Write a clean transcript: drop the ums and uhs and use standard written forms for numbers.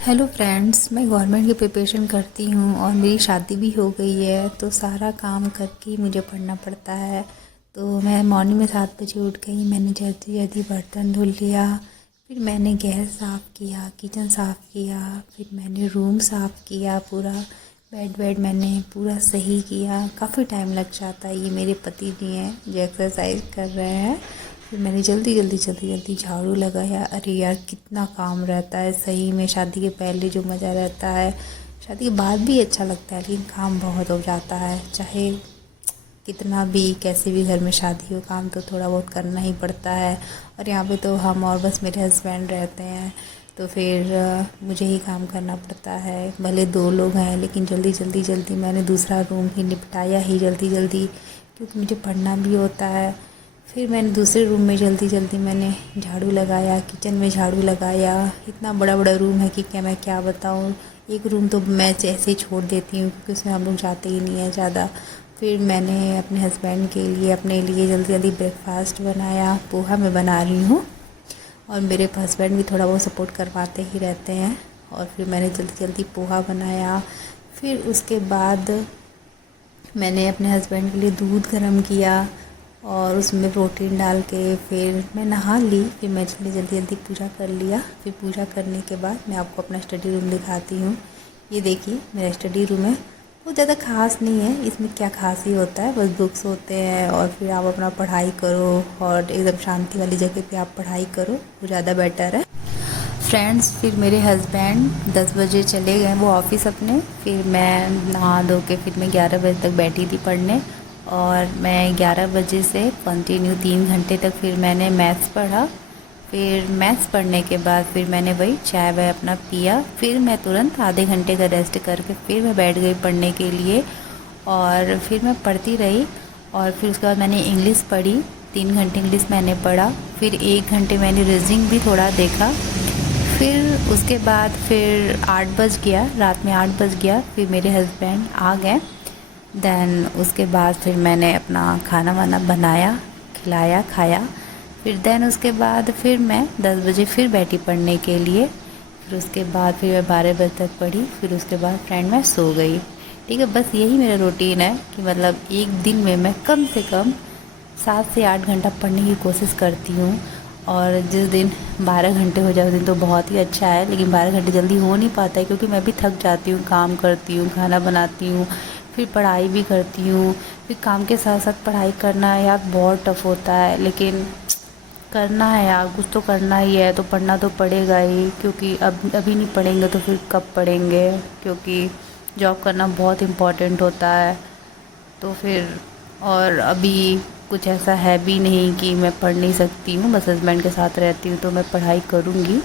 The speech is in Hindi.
हेलो फ्रेंड्स, मैं गवर्नमेंट की प्रिपरेशन करती हूँ और मेरी शादी भी हो गई है। तो सारा काम करके मुझे पढ़ना पड़ता है। तो मैं मॉर्निंग में 7 बजे उठ गई। मैंने जल्दी जल्दी बर्तन धुल लिया, फिर मैंने गैस साफ़ किया, किचन साफ़ किया, फिर मैंने रूम साफ़ किया, पूरा बेड मैंने पूरा सही किया। काफ़ी टाइम लग जाता है। ये मेरे पति जी हैं जो एक्सरसाइज कर रहे हैं। फिर मैंने जल्दी झाड़ू लगाया। अरे यार, कितना काम रहता है सही में। शादी के पहले जो मज़ा रहता है, शादी के बाद भी अच्छा लगता है, लेकिन काम बहुत हो जाता है। चाहे कितना भी कैसे भी घर में शादी हो, काम तो थोड़ा बहुत करना ही पड़ता है। और यहाँ पे तो हम और बस मेरे हस्बैंड रहते हैं, तो फिर मुझे ही काम करना पड़ता है। भले 2 लोग हैं, लेकिन जल्दी मैंने दूसरा रूम भी निपटाया ही जल्दी, क्योंकि मुझे पढ़ना भी होता है। फिर मैंने दूसरे रूम में जल्दी मैंने झाड़ू लगाया, किचन में झाड़ू लगाया। इतना बड़ा रूम है कि क्या मैं क्या बताऊँ। एक रूम तो मैं ऐसे ही छोड़ देती हूँ, क्योंकि उसमें हम लोग जाते ही नहीं हैं ज़्यादा। फिर मैंने अपने हस्बैंड के लिए, अपने लिए जल्दी ब्रेकफास्ट बनाया। पोहा मैं बना रही हूँ, और मेरे हस्बैंड भी थोड़ा बहुत सपोर्ट करवाते ही रहते हैं। और फिर मैंने जल्दी पोहा बनाया। फिर उसके बाद मैंने अपने हस्बैंड के लिए दूध गर्म किया, और उसमें प्रोटीन डाल के फिर मैं नहा ली। फिर मैं जल्दी पूजा कर लिया। फिर पूजा करने के बाद मैं आपको अपना स्टडी रूम दिखाती हूँ। ये देखिए मेरा स्टडी रूम है। वो ज़्यादा ख़ास नहीं है, इसमें क्या ख़ास ही होता है, बस बुक्स होते हैं और फिर आप अपना पढ़ाई करो, और एकदम शांति वाली जगह पे आप पढ़ाई करो, वो ज़्यादा बेटर है। फ्रेंड्स, फिर मेरे हस्बैंड 10 बजे चले गए वो ऑफ़िस अपने। फिर मैं नहा धो के फिर मैं 11 बजे तक बैठी थी पढ़ने, और मैं 11 बजे से कंटिन्यू 3 घंटे तक फिर मैंने मैथ्स पढ़ा। फिर मैथ्स पढ़ने के बाद फिर मैंने वही चाय वाय अपना पिया। फिर मैं तुरंत आधे घंटे का रेस्ट करके फिर मैं बैठ गई पढ़ने के लिए, और फिर मैं पढ़ती रही। और फिर उसके बाद मैंने इंग्लिश पढ़ी, 3 घंटे इंग्लिश मैंने पढ़ा। फिर 1 घंटे मैंने रीजनिंग भी थोड़ा देखा। फिर उसके बाद फिर 8 बज गया, रात में 8 बज गया। फिर मेरे हस्बैंड आ गए। देन उसके बाद फिर मैंने अपना खाना वाना बनाया, खिलाया, खाया। फिर देन उसके बाद फिर मैं 10 बजे फिर बैठी पढ़ने के लिए। फिर उसके बाद फिर मैं 12 बजे तक पढ़ी। फिर उसके बाद फ्रेंड मैं सो गई। ठीक है, बस यही मेरा रूटीन है कि मतलब एक दिन में मैं कम से कम 7 से 8 घंटा पढ़ने की कोशिश करती हूँ। और जिस दिन 12 घंटे हो जाए उस दिन तो बहुत ही अच्छा है, लेकिन 12 घंटे जल्दी हो नहीं पाता है, क्योंकि मैं भी थक जाती हूँ, काम करती हूँ, खाना बनाती हूँ, फिर पढ़ाई भी करती हूँ। फिर काम के साथ साथ पढ़ाई करना यार बहुत टफ़ होता है, लेकिन करना है यार, कुछ तो करना ही है, तो पढ़ना तो पड़ेगा ही। क्योंकि अब अभी नहीं पढ़ेंगे तो फिर कब पढ़ेंगे, क्योंकि जॉब करना बहुत इम्पोर्टेंट होता है। तो फिर और अभी कुछ ऐसा है भी नहीं कि मैं पढ़ नहीं सकती हूँ, बस हस्बैंड के साथ रहती हूँ तो मैं पढ़ाई करूँगी।